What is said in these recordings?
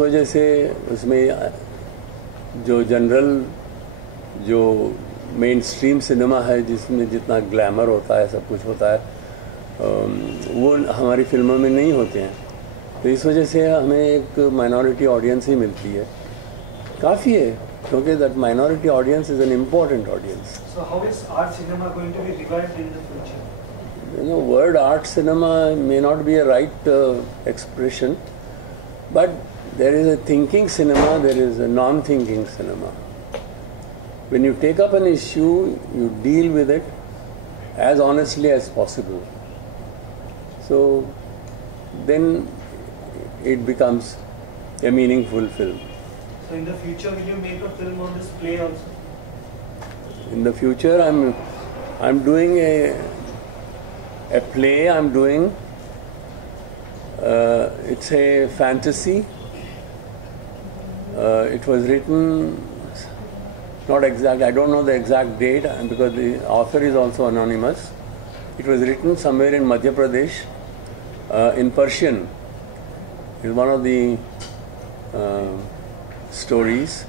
वजह से उसमें जो जनरल जो मेन स्ट्रीम सिनेमा है जिसमें जितना ग्लैमर होता है, सब कुछ होता है, वो हमारी फिल्मों में नहीं होते हैं। तो इस वजह से हमें एक माइनॉरिटी ऑडियंस ही मिलती है, काफ़ी है, क्योंकि that minority audience is an important audience. So how is art cinema going to be revived in the future? You know, word art cinema may not be a right expression, but there is a thinking cinema, there is a non-thinking cinema. When you take up an issue, you deal with it as honestly as possible. So then it becomes a meaningful film. So in the future, will you make a film on this play also? In the future, I'm doing a play. I'm doing. It's a fantasy. It was written. Not exact. I don't know the exact date, because the author is also anonymous. It was written somewhere in Madhya Pradesh, in Persian. It's one of the stories,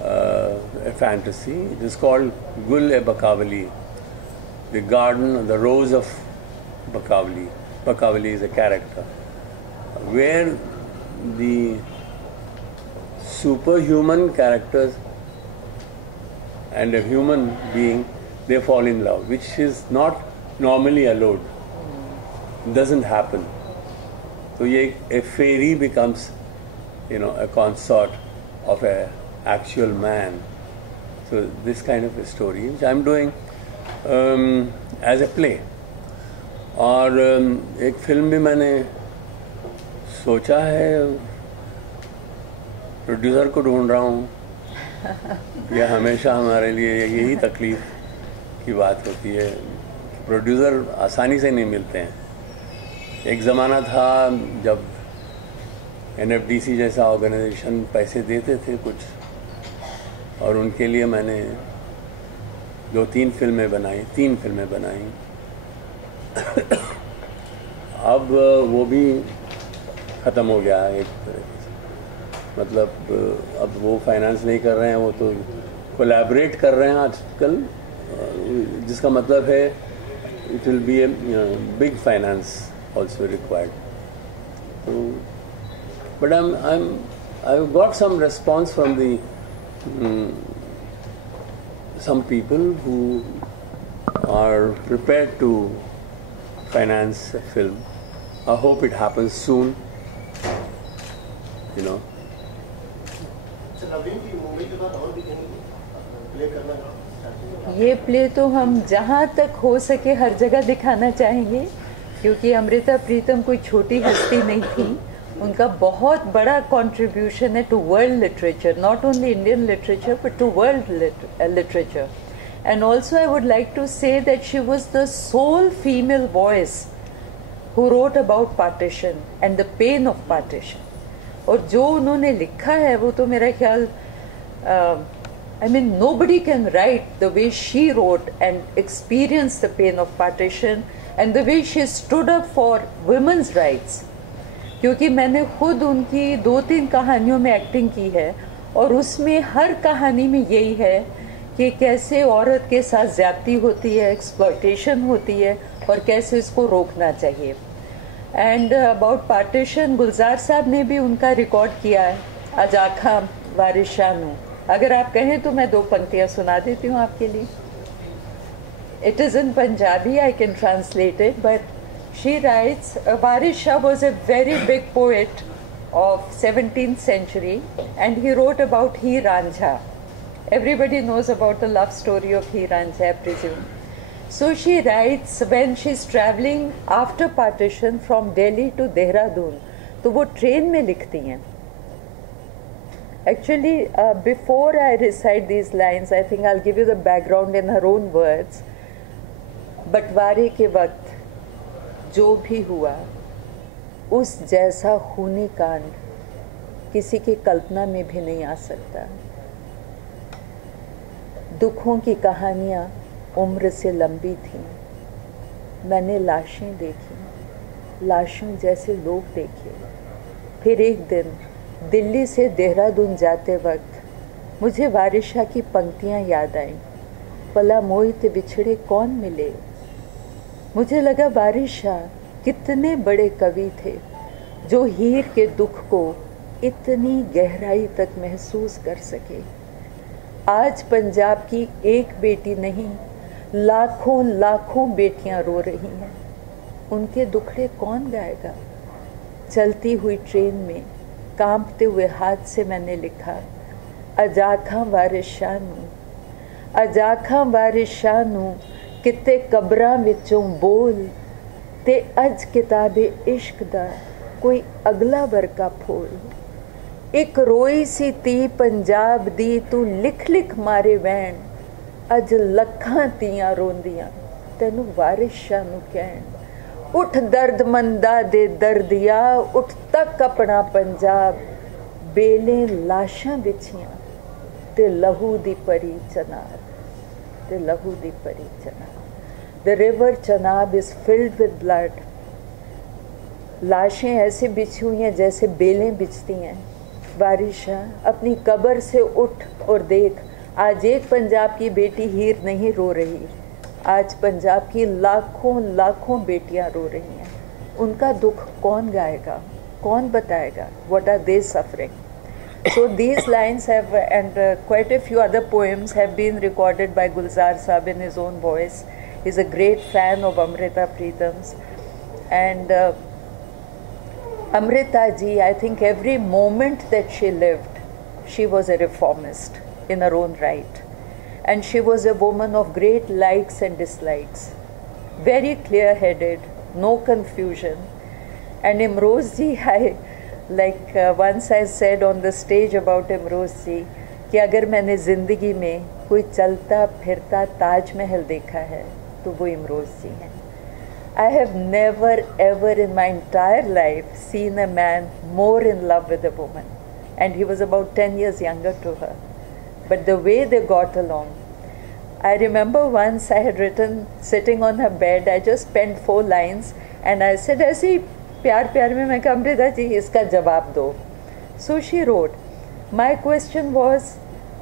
a fantasy. It is called Gul-e-Bakawali, the garden, the rose of Bakawali. Bakawali is a character, where the superhuman characters and a human being, they fall in love, which is not normally allowed. It doesn't happen. So a fairy becomes, a consort of a actual man. So this kind of a story, which I'm doing as a play. और एक film भी मैंने सोचा है, producer को ढूंढ रहा हूँ। यह हमेशा हमारे लिए यही तकलीफ की बात होती है, प्रोड्यूसर आसानी से नहीं मिलते हैं। एक ज़माना था जब NFDC जैसा ऑर्गेनाइजेशन पैसे देते थे कुछ, और उनके लिए मैंने 3 फिल्में बनाई। अब वो भी ख़त्म हो गया है एक तरह से, मतलब अब वो फाइनेंस नहीं कर रहे हैं, वो तो कोलैबोरेट कर रहे हैं आजकल, जिसका मतलब है it will be a big finance also required. So, but I've got some response from the some people who are prepared to finance a film. I hope it happens soon. So नवीन की movie के बाद और भी कहीं play करना? ये play तो हम जहाँ तक हो सके हर जगह दिखाना चाहेंगे, क्योंकि अमृता प्रीतम कोई छोटी हस्ती नहीं थी। उनका बहुत बड़ा कंट्रीब्यूशन है to world literature, not only Indian literature but to world literature. And also I would like to say that she was the sole female voice who wrote about partition and the pain of partition. और जो उन्होंने लिखा है वो तो मेरा ख्याल I mean, nobody can write the way she wrote and experience the pain of partition and the way she stood up for women's rights. क्योंकि मैंने खुद उनकी 2-3 कहानियों में एक्टिंग की है, और उसमें हर कहानी में यही है कि कैसे औरत के साथ ज्यादती होती है, एक्सप्लॉयटेशन होती है, और कैसे इसको रोकना चाहिए। एंड अबाउट पार्टीशन गुलजार साहब ने भी उनका रिकॉर्ड किया है, अजाखा वारिशानू। अगर आप कहें तो मैं 2 पंक्तियां सुना देती हूँ आपके लिए। It is in Punjabi, I can translate it, but she writes, Waris Shah was a very big poet of 17th century, and he wrote about Heer Ranjha. Everybody knows about the love story of Heer Ranjha, I presume. So she writes when she's traveling after partition from Delhi to Dehradun, तो वो train में लिखती हैं। Actually, before I recite these lines, I think I'll give you the background in her own words. बंटवारे के वक्त जो भी हुआ, उस जैसा खूनी कांड किसी की कल्पना में भी नहीं आ सकता। दुखों की कहानियाँ उम्र से लंबी थीं। मैंने लाशें देखी, लाशों जैसे लोग देखे। फिर एक दिन दिल्ली से देहरादून जाते वक्त मुझे वारिशा की पंक्तियाँ याद आईं। पला मोहित बिछड़े कौन मिले। मुझे लगा वारिशा कितने बड़े कवि थे जो हीर के दुख को इतनी गहराई तक महसूस कर सके। आज पंजाब की एक बेटी नहीं, लाखों लाखों बेटियां रो रही हैं। उनके दुखड़े कौन गाएगा। चलती हुई ट्रेन में कांपते हुए हाथ से मैंने लिखा, अजाखा वारिशा नू, अजाखा वारिशा नू किते कब्रां विचों बोल, ते अज किताबे इश्क दा कोई अगला वर्का फोल। एक रोई सी ती पंजाब दी तू लिख लिख मारे वैन, अज लखां तियां रोंदियां तैनू वारिशा नू कहन। उठ दर्द मंदा दे दर्दिया, उठ तक अपना पंजाब, बेले लाशां बिछियां ते लहू दी परी चनाब, ते लहू दी परी Chenab. The river Chenab is filled with blood. लाशें ऐसे बिछी हुई हैं जैसे बेलें बिछती हैं। वारिशा अपनी कब्र से उठ और देख, आज एक पंजाब की बेटी हीर नहीं रो रही, आज पंजाब की लाखों लाखों बेटियां रो रही हैं। उनका दुख कौन गाएगा, कौन बताएगा? What are they suffering? So these lines have, and quite a few other poems have been recorded by Gulzar Saab in his own voice. He's a great fan of Amrita Pritam's. And Amrita ji, I think every moment that she lived, she was a reformist in her own right. And she was a woman of great likes and dislikes, very clear-headed, no confusion. And Imroz ji, once I said on the stage about Imroz ji, कि अगर मैंने ज़िंदगी में कोई चलता फिरता ताजमहल देखा है तो वो इमरोज़ जी हैं। I have never ever in my entire life seen a man more in love with a woman, and he was about 10 years younger to her. But the way they got along, I remember once I had written, sitting on her bed, I just penned 4 lines, and I said, ऐसे प्यार प्यार में मैं कहा, अमृता जी इसका जवाब दो. So she wrote. My question was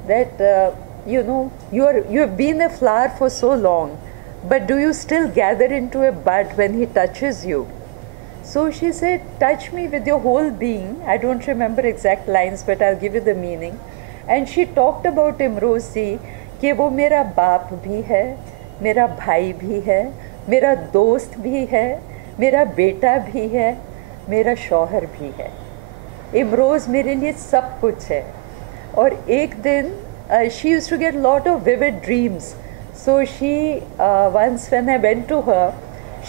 that, you have been a flower for so long, but do you still gather into a bud when he touches you? So she said, touch me with your whole being. I don't remember exact lines, but I'll give you the meaning. And she talked about Imroz ji, कि वो मेरा बाप भी है, मेरा भाई भी है, मेरा दोस्त भी है, मेरा बेटा भी है, मेरा शौहर भी है. इमरोज़ मेरे लिए सब कुछ है. और एक दिन she used to get a lot of vivid dreams. So she, once when I went to her,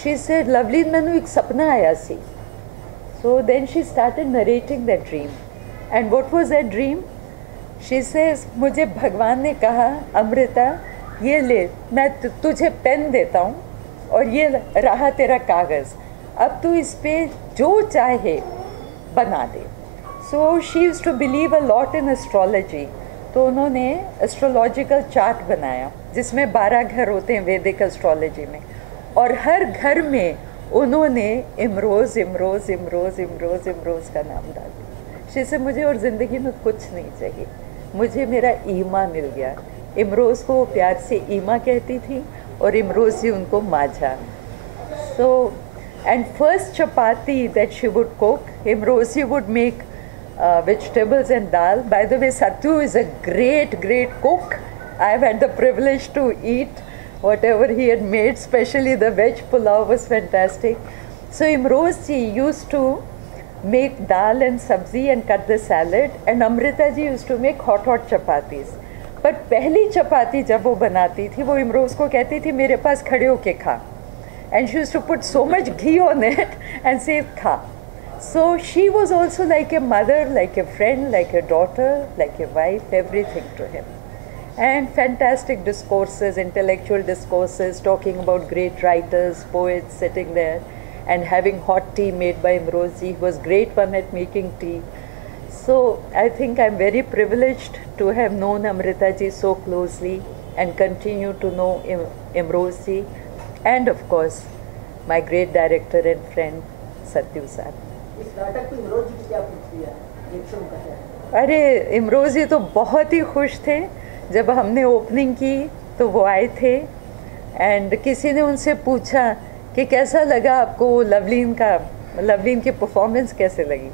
she said, Lovely, मैनू एक सपना आया सी. So then she started narrating that dream. And what was that dream? She says, मुझे भगवान ने कहा, अमृता ये ले, मैं तुझे पेन देता हूँ और ये रहा तेरा कागज़, अब तू इस पे जो चाहे बना दे. So she used to believe a lot in astrology. तो उन्होंने एस्ट्रोलॉजिकल चार्ट बनाया जिसमें 12 घर होते हैं वैदिक एस्ट्रोलॉजी में, और हर घर में उन्होंने इमरोज़ इमरोज़ इमरोज़ इमरोज़ इमरोज़ का नाम डाल दिया. शी से मुझे और ज़िंदगी में कुछ नहीं चाहिए, मुझे मेरा ईमा मिल गया. इमरोज़ को वो प्यार से ईमा कहती थी और इमरोज़ जी उनको माझा. So, and first chapati that she would cook, Imroz ji would make vegetables and dal. By the way, Sattu is a great, great cook. I have had the privilege to eat whatever he had made, especially the veg pulao was fantastic. So Imroz ji used to make dal and sabzi and cut the salad, and Amrita ji used to make hot chapatis. पर पहली चपाती जब वो बनाती थी, वो इमरोज़ को कहती थी मेरे पास खड़े होके खा. And she used to put so much ghee on it and say kha. So she was also like a mother, like a friend, like a daughter, like a wife, everything to him. And fantastic discourses, intellectual discourses, talking about great writers, poets sitting there and having hot tea made by Imroz ji. He was great one at making tea. So I think I'm very privileged to have known Amrita ji so closely and continue to know Imroz ji. And of course, my great director and friend, Sattu sir. इस नाटक में इमरोज़ जी की क्या प्रतिक्रिया है? अरे इमरोज़ी तो बहुत ही खुश थे जब हमने ओपनिंग की, तो वो आए थे एंड किसी ने उनसे पूछा कि कैसा लगा आपको लवलीन की परफॉर्मेंस कैसे लगी,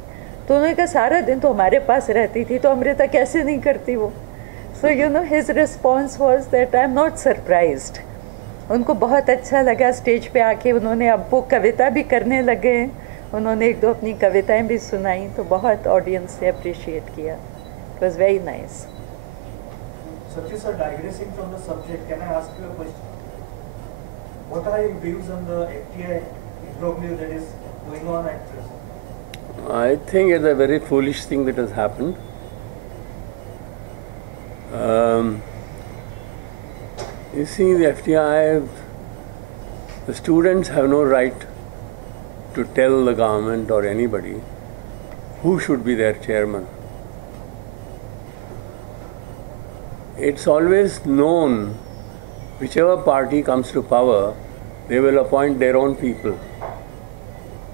तो उन्होंने कहा सारा दिन तो हमारे पास रहती थी तो अमृता कैसे नहीं करती वो. So you know his response was that I am not surprised. उनको बहुत अच्छा लगा स्टेज पे आके. उन्होंने अब वो कविता भी करने लगे हैं, उन्होंने एक दो अपनी कविताएं भी सुनाई, तो बहुत ऑडियंस ने अप्रिशिएट किया. It was very nice. Satya sir, digressing from the subject, can I ask you a question? What are your views on the FTI imbroglio that is going on at present? I think it's a very foolish thing that has happened. You see, the FTI, the students have no right to tell the government or anybody who should be their chairman. It's always known, whichever party comes to power, they will appoint their own people.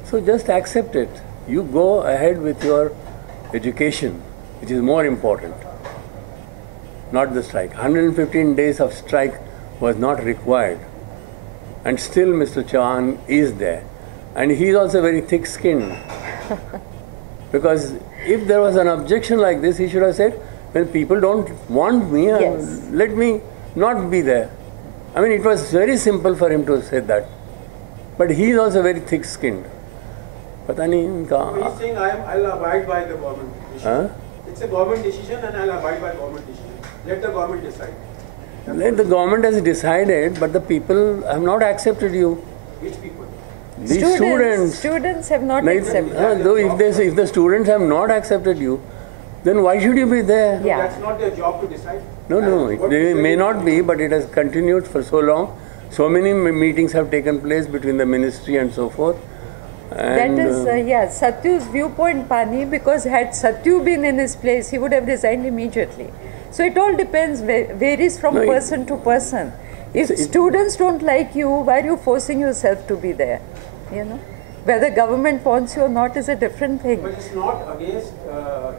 So just accept it. You go ahead with your education, which is more important, not the strike. 115 days of strike was not required. And still Mr. Chauhan is there. And he is also very thick-skinned. Because if there was an objection like this, he should have said, when people don't want me, Yes. let me not be there. I mean, it was very simple for him to say that. But he is also very thick-skinned. पता नहीं इनका. He's saying I'll abide by the government decision. Huh? It's a government decision and I'll abide by government decision. Let the government decide. The government has decided, but the people have not accepted you. Which people? These students. Students have not Like, accepted. though if the students have not accepted you, then why should you be there? Yeah. That's not their job to decide. No, What they you may said not be, but it has continued for so long. So many meetings have taken place between the ministry and so forth. And, That is, Satyu's viewpoint, Pani, because had Satyu been in his place, he would have resigned immediately. So it all depends, varies from No, person to person. If it- students don't like you, why are you forcing yourself to be there? You know, whether government wants you or not is a different thing. But it's not against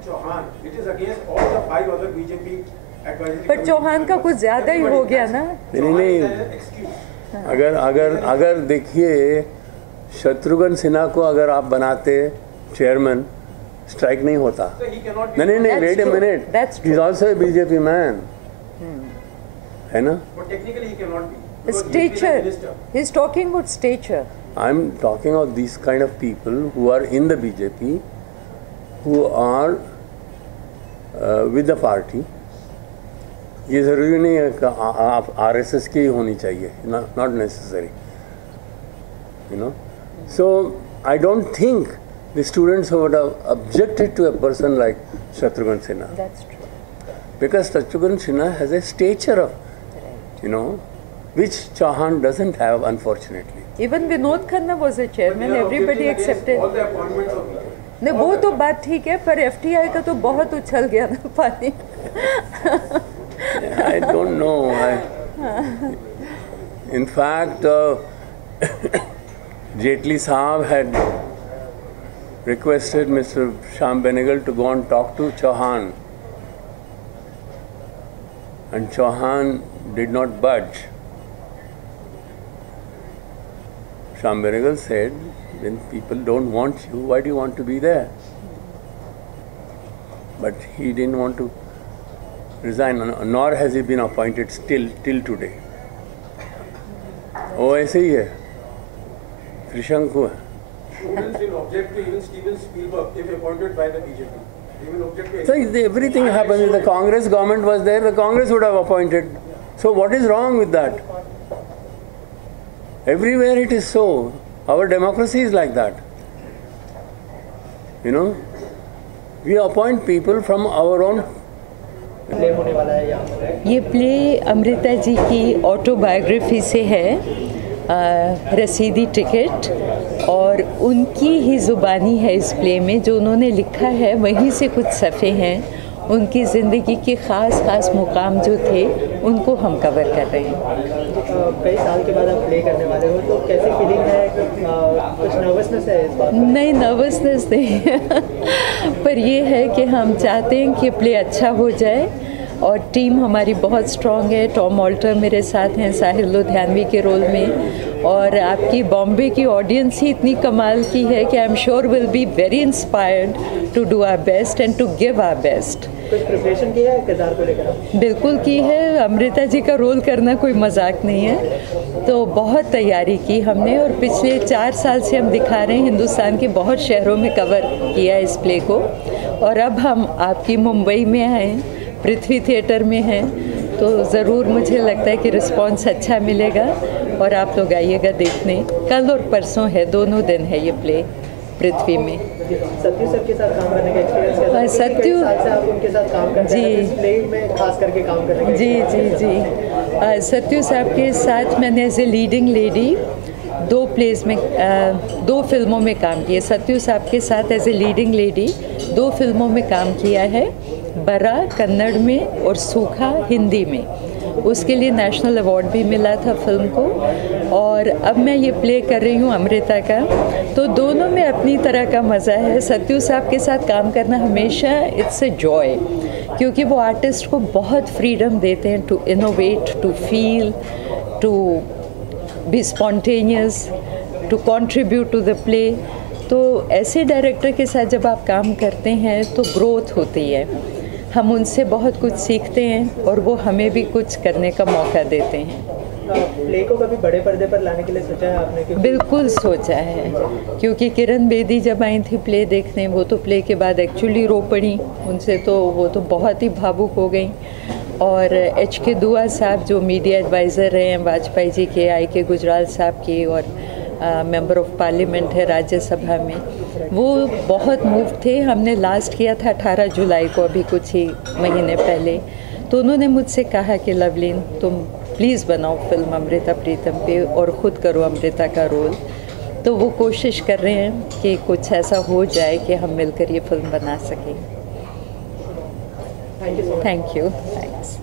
Chauhan. It is against all the 5 other BJP advisory. But committee Chauhan का members. कुछ ज़्यादा ही हो गया ना. नहीं, Chauhan is an excuse. अगर देखिए, शत्रुघ्न सिन्हा को अगर आप बनाते चेयरमैन, स्ट्राइक नहीं होता. So he cannot be. नहीं, That's wait a true. minute. That's He's true. also a BJP man. है ना? But technically he cannot be. His Because he is a stature. minister. He's talking about stature. I'm talking of these kind of people who are in the BJP, who are with the party. ये ज़रूरी नहीं है कि आप RSS की ही होनी चाहिए, not necessary. You know, so I don't think the students would have objected to a person like Shatrughan Sinha, That's true. because Shatrughan Sinha has a stature of, you know, which Chauhan doesn't have, unfortunately. Even Vinod Khanna was a But chairman. they are Everybody objecting against accepted. all the appointments of BJP. नहीं, वो तो बात ठीक है, पर FTI का तो बहुत उछल गया ना पानी. I don't know. In fact, Jaitley Saab had requested Mr. Shyam Benegal to go and talk to Chauhan. And Chauhan did not budge. Shyam Benegal said, when people don't want you, why do you want to be there? But he didn't want to resign, nor has he been appointed till today. वो ऐसे ही है, त्रिशंकु है. Students will object to even Steven Spielberg if appointed by the BJP. They will object to So everything happens. If the Congress government was there, the Congress would have appointed. So what is wrong with that? Everywhere it is so. Our democracy is like that. You know, we appoint people from our own. ये play Amrita ji की autobiography से है, रसीदी ticket, और उनकी ही ज़ुबानी है इस play में. जो उन्होंने लिखा है वहीं से कुछ सफ़े हैं, उनकी ज़िंदगी के ख़ास मुकाम जो थे उनको हम कवर कर रहे हैं। कई साल के बाद आप प्ले करने वाले हो, तो कैसी फीलिंग है? कुछ नर्वसनेस है इस बात? नहीं, नर्वसनेस नहीं है पर ये है कि हम चाहते हैं कि प्ले अच्छा हो जाए और टीम हमारी बहुत स्ट्रॉन्ग है। टॉम ऑल्टर मेरे साथ हैं साहिल लुधियानवी के रोल में, और आपकी बॉम्बे की ऑडियंस ही इतनी कमाल की है कि I am sure will be very inspired to do our best and to give our best. कुछ प्रिपरेशन की है किरदार को लेकर? बिल्कुल की है। अमृता जी का रोल करना कोई मजाक नहीं है, तो बहुत तैयारी की हमने, और पिछले 4 साल से हम दिखा रहे हैं, हिंदुस्तान के बहुत शहरों में कवर किया इस प्ले को, और अब हम आपकी मुंबई में हैं, पृथ्वी थिएटर में हैं, तो ज़रूर मुझे लगता है कि रिस्पांस अच्छा मिलेगा और आप लोग आइएगा देखने। कल और परसों है, दोनों दिन है ये प्ले पृथ्वी में। सत्यू सर के साथ काम करने का एक्सपीरियंस कैसा है? सत्यू साल से आप उनके साथ काम कर रहे हैं, इस प्ले में खास करके काम करने का? जी सत्यू साहब के साथ मैंने as a leading lady 2 place में 2 फिल्मों में काम किया। सत्यू साहब के साथ एज ए लीडिंग लेडी 2 फिल्मों में काम किया है, बरा कन्नड़ में और सूखा हिंदी में। उसके लिए नेशनल अवार्ड भी मिला था फिल्म को, और अब मैं ये प्ले कर रही हूँ अमृता का, तो दोनों में अपनी तरह का मज़ा है। सत्यू साहब के साथ काम करना हमेशा इट्स अ जॉय, क्योंकि वो आर्टिस्ट को बहुत फ्रीडम देते हैं to innovate, to feel, to be spontaneous, to contribute to the play. तो ऐसे डायरेक्टर के साथ जब आप काम करते हैं तो ग्रोथ होती है, हम उनसे बहुत कुछ सीखते हैं और वो हमें भी कुछ करने का मौका देते हैं। प्ले को कभी बड़े पर्दे पर लाने के लिए सोचा है आपने? बिल्कुल सोचा है, क्योंकि किरण बेदी जब आई थी प्ले देखने, वो तो प्ले के बाद एक्चुअली रो पड़ी उनसे, तो वो तो बहुत ही भावुक हो गई। और HK दुआ साहब जो मीडिया एडवाइज़र रहे हैं वाजपेयी जी के, IK गुजराल साहब की, और मेंबर ऑफ पार्लियामेंट है राज्यसभा में, वो बहुत मूव थे। हमने लास्ट किया था 18 जुलाई को, अभी कुछ ही महीने पहले, तो उन्होंने मुझसे कहा कि लवलीन तुम प्लीज़ बनाओ फिल्म अमृता प्रीतम पे और ख़ुद करो अमृता का रोल। तो वो कोशिश कर रहे हैं कि कुछ ऐसा हो जाए कि हम मिलकर ये फिल्म बना सकें। Thank you. Thanks.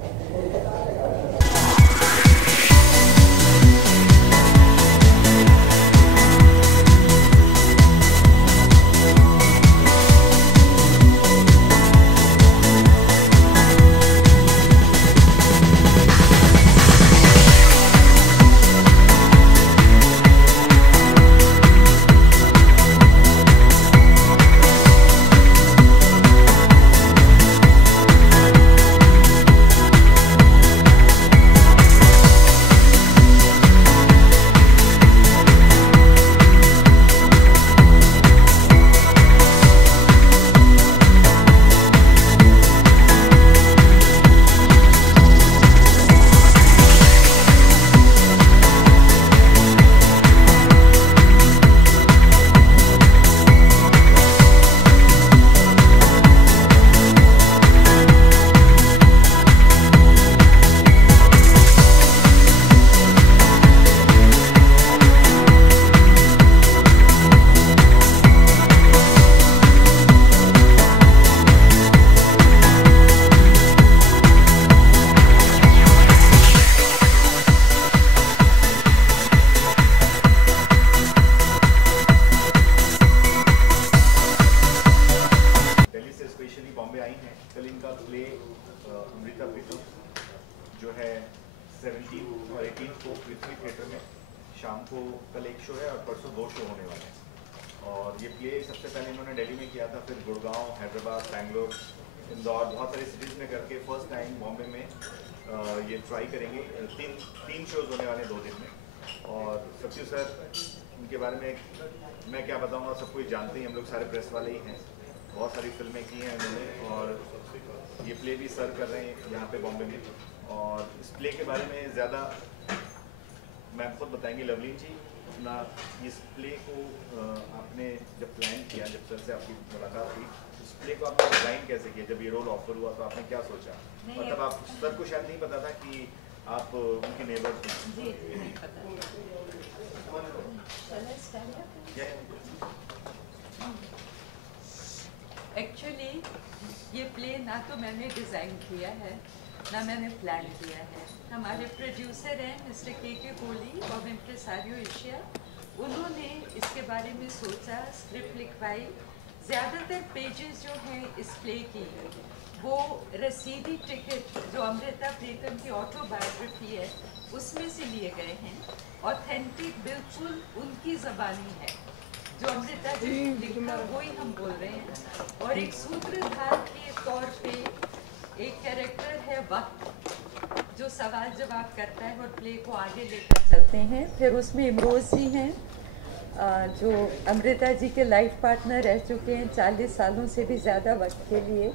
Amrita Pritam जो है 17 और 18 को पृथ्वी थिएटर में शाम को कल एक शो है और परसों 2 शो होने वाले हैं। और ये प्ले सबसे पहले इन्होंने दिल्ली में किया था, फिर गुड़गांव, हैदराबाद, बैंगलोर, इंदौर, बहुत सारी सिटीज़ में करके फर्स्ट टाइम बॉम्बे में ये ट्राई करेंगे। तीन शोज़ होने वाले 2 दिन में। और सत्यू सर, उनके बारे में मैं क्या बताऊंगा, सब कोई जानते ही, हम लोग सारे प्रेस वाले ही हैं। बहुत सारी फिल्में की हैं उन्होंने और ये प्ले भी सर कर रहे हैं यहाँ पे बॉम्बे में। और इस प्ले के बारे में ज़्यादा मैम खुद बताएंगे लवलीन जी ना। इस प्ले को आपने जब प्लान किया, जब सर से आपकी मुलाकात हुई, इस प्ले को आपने डिज़ाइन कैसे किया? जब ये रोल ऑफर हुआ तो आपने क्या सोचा? मतलब आप सर को शायद नहीं पता था कि आप उनके नेबर थे। एक्चुअली ये प्ले ना तो मैंने डिज़ाइन किया है ना मैंने प्लान किया है। हमारे प्रोड्यूसर हैं मिस्टर के कोहली और इम्प्रेसारियो एशिया, उन्होंने इसके बारे में सोचा, स्क्रिप्ट लिखवाई। ज़्यादातर पेजेस जो हैं इस प्ले की वो रसीदी टिकट जो अमृता प्रीतम की ऑटोबायोग्राफी है उसमें से लिए गए हैं। ऑथेंटिक बिल्कुल उनकी ज़बानी है, जो अमृता जी ने लिखा वही हम बोल रहे हैं। और एक सूत्रधार के तौर पे एक कैरेक्टर है वक्त, जो सवाल जवाब करता है और प्ले को आगे लेकर चलते हैं। फिर उसमें इमरोज़ जी हैं जो अमृता जी के लाइफ पार्टनर रह चुके हैं 40 सालों से भी ज़्यादा वक्त के लिए,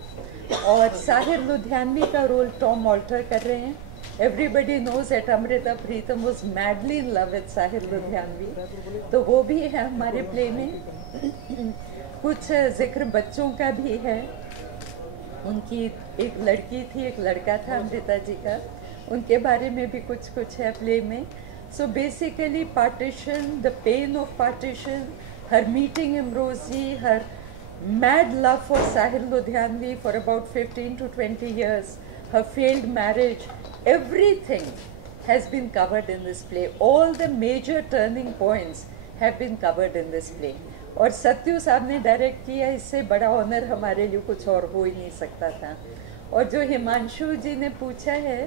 और साहिर लुधियानवी का रोल टॉम ऑल्टर कर रहे हैं। Everybody knows that Amrita Pritam was madly in love with Sahir Ludhianvi, तो वो भी है हमारे प्ले में। कुछ जिक्र बच्चों का भी है, उनकी एक लड़की थी एक लड़का था अमृता जी का, उनके बारे में भी कुछ है प्ले में। So basically partition, the pain of partition, her meeting Imroz ji, her mad love for Sahil Ludhianvi for about 15 to 20 years, her failed marriage, everything has been covered in this play. All the major turning points have been covered in this play. और सत्यू साहब ने direct किया, इससे बड़ा honour हमारे लिए कुछ और हो ही नहीं सकता था। और जो हिमांशु जी ने पूछा है,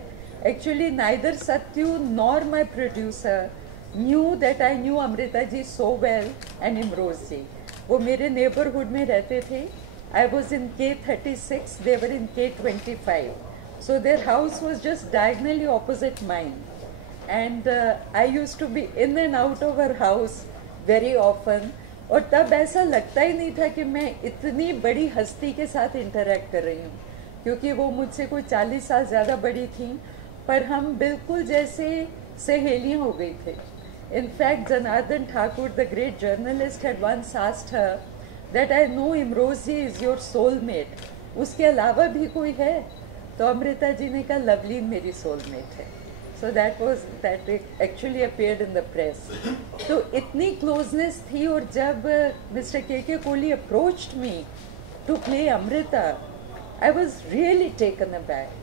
actually neither Satyu nor my producer knew that I knew Amrita ji so well and Imroz ji. वो मेरे neighborhood में रहते थे। I was in K36, they were in K25. So their house was just diagonally opposite mine. And I used to be in and out of her house very often. और तब ऐसा लगता ही नहीं था कि मैं इतनी बड़ी हस्ती के साथ इंटरेक्ट कर रही हूँ, क्योंकि वो मुझसे कोई 40 साल ज़्यादा बड़ी थी, पर हम बिल्कुल जैसे सहेलियाँ हो गई थे। In fact Janardan Thakur the great journalist had once asked her that I know Imroz ji is your soulmate, उसके अलावा भी कोई है? तो अमृता जी ने कहा लवलीन मेरी सोलमेट है। So that actually appeared in the press. तो इतनी क्लोजनेस थी। और जब mister K Kohli approached me to play Amrita, I was really taken aback,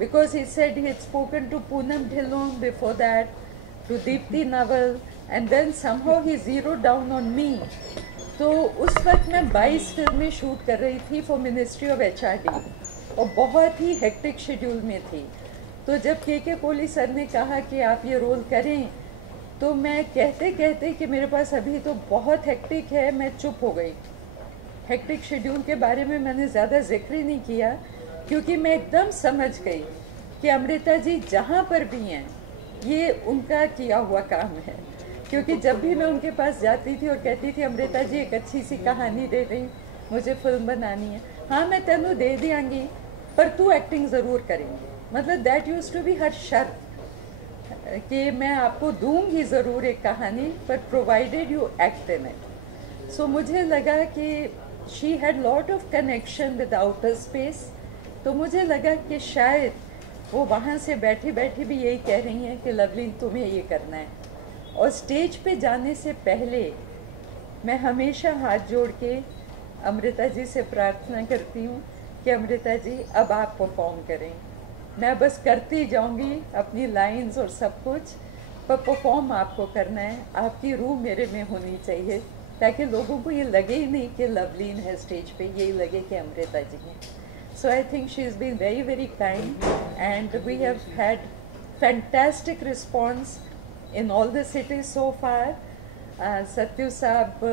because he said he had spoken to Poonam Dhillon before that, to Deepthi Naval, and then somehow he zeroed down on me. तो उस वक्त मैं 22 फिल्में shoot कर रही थी for ministry of HRD और बहुत ही हेक्टिक शेड्यूल में थी। तो जब के कोहली सर ने कहा कि आप ये रोल करें, तो मैं कहते कहते कि मेरे पास अभी तो बहुत हेक्टिक है, मैं चुप हो गई। हेक्टिक शेड्यूल के बारे में मैंने ज़्यादा जिक्र ही नहीं किया, क्योंकि मैं एकदम समझ गई कि अमृता जी जहाँ पर भी हैं ये उनका किया हुआ काम है। क्योंकि जब भी मैं उनके पास जाती थी और कहती थी अमृता जी एक अच्छी सी कहानी दे दें, मुझे फिल्म बनानी है, हाँ मैं तेनू दे दियांगी पर तू एक्टिंग ज़रूर करेंगी। मतलब that used to be her शर्त कि मैं आपको दूंगी ज़रूर एक कहानी, पर provided you act in it. So मुझे लगा कि she had lot of connection with outer space. तो मुझे लगा कि शायद वो वहाँ से बैठी बैठी भी यही कह रही हैं कि लवलीन तुम्हें ये करना है। और स्टेज पे जाने से पहले मैं हमेशा हाथ जोड़ के अमृता जी से प्रार्थना करती हूँ कि अमृता जी अब आप परफॉर्म करें। मैं बस करती जाऊँगी अपनी लाइंस और सब कुछ, पर परफॉर्म आपको करना है, आपकी रूह मेरे में होनी चाहिए, ताकि लोगों को ये लगे ही नहीं कि लवलीन है स्टेज पे, यही लगे कि अमृता जी हैं। So I think she's been very, very kind, and we have had fantastic response in all the cities so far. Satyu Saab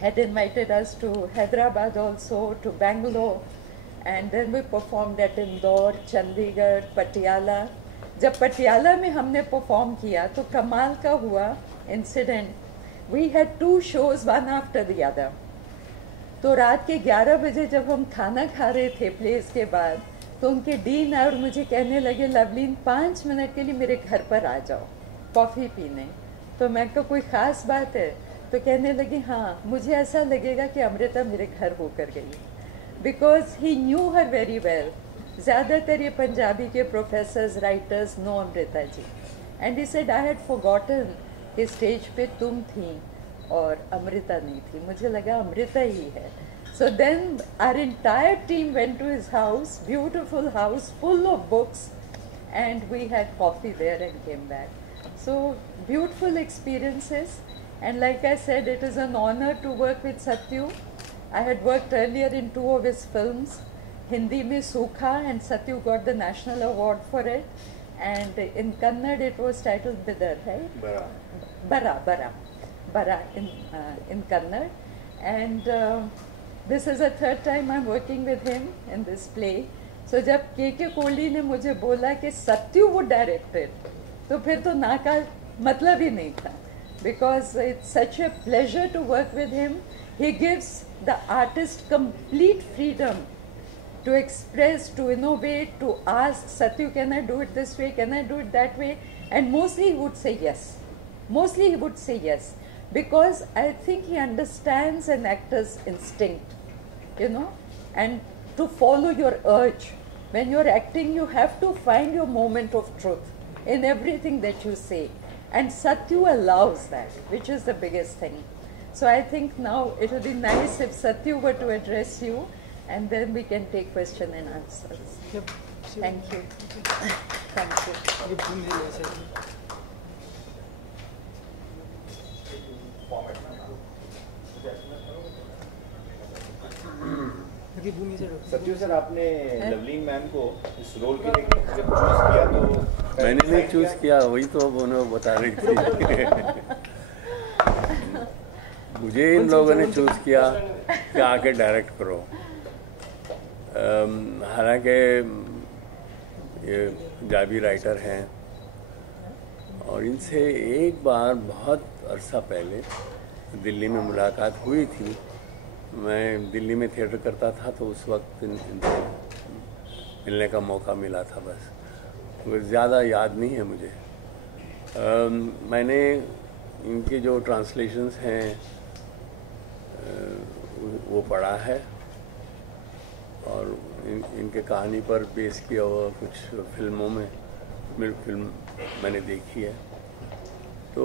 had invited us to Hyderabad also, to Bangalore, and then we performed at Indore, Chandigarh, Patiala. जब पटियाला में हमने perform किया तो कमाल का हुआ incident, we had 2 shows one after the other. तो रात के 11 बजे जब हम खाना खा रहे थे प्लेस के बाद, तो उनके डीन आए और मुझे कहने लगे लवलीन 5 मिनट के लिए मेरे घर पर आ जाओ कॉफ़ी पीने। तो मैं कहा कोई ख़ास बात है? तो कहने लगे हाँ, मुझे ऐसा लगेगा कि अमृता मेरे घर होकर गई, because he knew her very well. ज़्यादातर ये पंजाबी के professors writers know Amrita ji, and he said I had forgotten कि स्टेज पे तुम थी और अमृता नहीं थी। मुझे लगा अमृता ही है। So then our entire team went to his house, beautiful house, full of books, and we had coffee there and came back. So beautiful experiences, and like I said, it is an honor to work with Satyu. I had worked earlier in 2 of his films, Hindi mein Sukha, and Satyu got the national award for it, and in Kannada it was titled Bidar, right? Bara in Kannada, and this is the 3rd time I'm working with him in this play. So जब के कोहली ने मुझे बोला कि Sathyu would direct it, तो फिर तो ना का मतलब ही नहीं था, because it's such a pleasure to work with him. He gives the artist complete freedom to express, to innovate, to ask Satyu, can I do it this way, can I do it that way, and mostly he would say yes. Mostly he would say yes, because I think he understands an actor's instinct, you know, and to follow your urge. When you're acting, you have to find your moment of truth in everything that you say. And Satyu allows that, which is the biggest thing. So I think now it would be nice if Satyu were to address you, and then we can take question and answers. Yep. Thank you. Thank you. Sathyu sir, आपने Lovleen ma'am को इस role के लिए जब choose किया तो मैंने नहीं चूज किया, वही तो उन्हें बता रही थी। मुझे इन लोगों ने चूज किया कि आके डायरेक्ट करो। हालांकि ये पंजाबी राइटर हैं और इनसे एक बार बहुत अरसा पहले दिल्ली में मुलाकात हुई थी। मैं दिल्ली में थिएटर करता था तो उस वक्त इनसे मिलने का मौका मिला था, बस ज़्यादा याद नहीं है मुझे। मैंने इनके जो ट्रांसलेशंस हैं वो पढ़ा है और इनके कहानी पर बेस किया हुआ कुछ फिल्मों में फिल्म मैंने देखी है, तो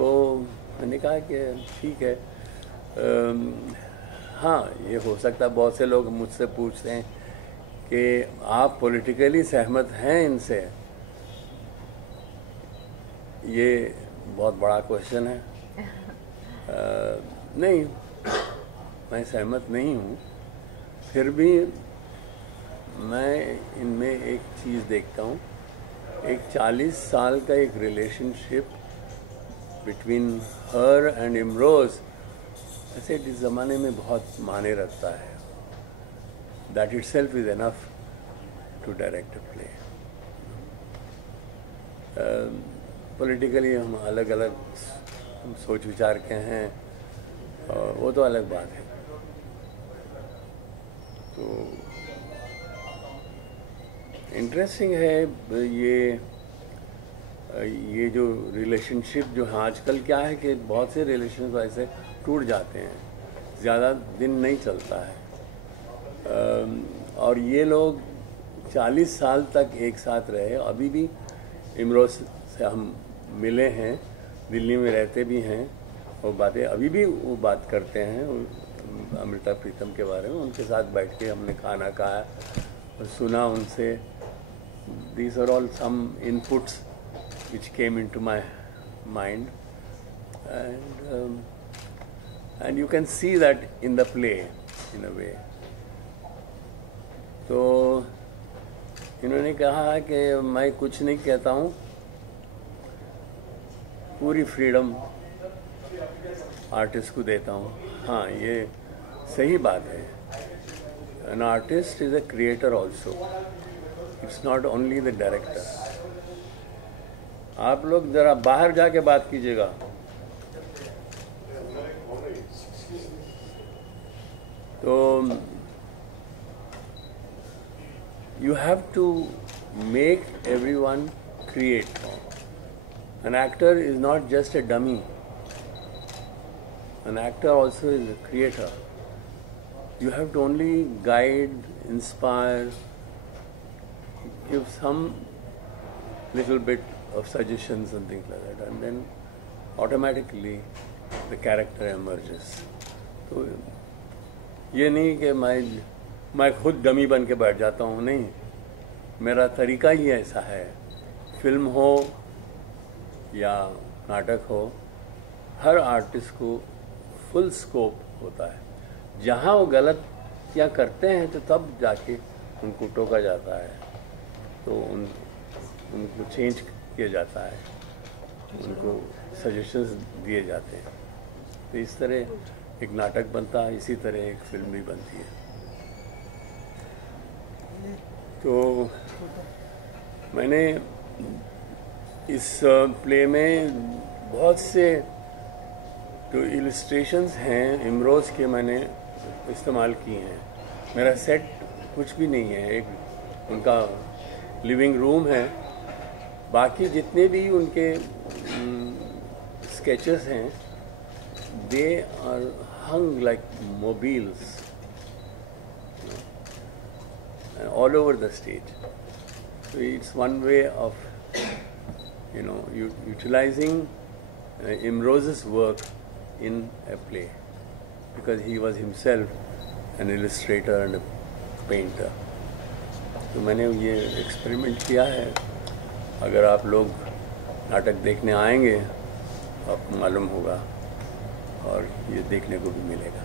मैंने कहा कि ठीक है। हाँ, ये हो सकता है बहुत से लोग मुझसे पूछते हैं कि आप पॉलिटिकली सहमत हैं इनसे। ये बहुत बड़ा क्वेश्चन है। नहीं, मैं सहमत नहीं हूँ, फिर भी मैं इनमें एक चीज़ देखता हूँ। एक 40 साल का एक relationship between her and Imroz ऐसे इस ज़माने में बहुत माने रखता है। That itself is enough to direct a play. Politically हम अलग अलग सोच विचार के हैं, वो तो अलग बात है। तो इंटरेस्टिंग है ये जो रिलेशनशिप जो है आजकल, क्या है कि बहुत से रिलेशन ऐसे टूट जाते हैं, ज़्यादा दिन नहीं चलता है। और ये लोग 40 साल तक एक साथ रहे। अभी भी इमरोज़ से हम मिले हैं, दिल्ली में रहते भी हैं, और बातें अभी भी वो बात करते हैं अमृता प्रीतम के बारे में। उनके साथ बैठ के हमने खाना खाया और सुना उनसे। These are all some inputs which came into my mind, and you can see that in the play in a way. तो इन्होंने कहा कि मैं कुछ नहीं कहता हूँ, पूरी फ्रीडम आर्टिस्ट को देता हूँ। हाँ, ये सही बात है। An artist is a creator also. It's not only the director. आप लोग जरा बाहर जाके बात कीजिएगा। तो you have to make everyone create. An actor is not just a dummy. An actor also is a creator. You have to only guide, inspire, give some little bit of suggestions and things like that, and then automatically the character emerges. So ये नहीं कि मैं खुद dummy बन के बैठ जाता हूँ, नहीं, मेरा तरीका ही ऐसा है। फिल्म हो या नाटक हो, हर आर्टिस्ट को फुल स्कोप होता है। जहाँ वो गलत या करते हैं तो तब जाके उनको टोका जाता है, तो उनको चेंज किया जाता है, उनको सजेशंस दिए जाते हैं। तो इस तरह एक नाटक बनता है, इसी तरह एक फिल्म भी बनती है। तो मैंने इस प्ले में बहुत से जो इलस्ट्रेशंस हैं इमरोज़ के मैंने इस्तेमाल किए हैं। मेरा सेट कुछ भी नहीं है, एक उनका लिविंग रूम है। बाकी जितने भी उनके स्केचेस हैं, they are hung like mobiles all over the stage. So it's one way of, utilizing Imrose's work in a play, because he was himself an illustrator and a painter. तो मैंने ये experiment किया है। अगर आप लोग नाटक देखने आएंगे तो आपको मालूम होगा और ये देखने को भी मिलेगा।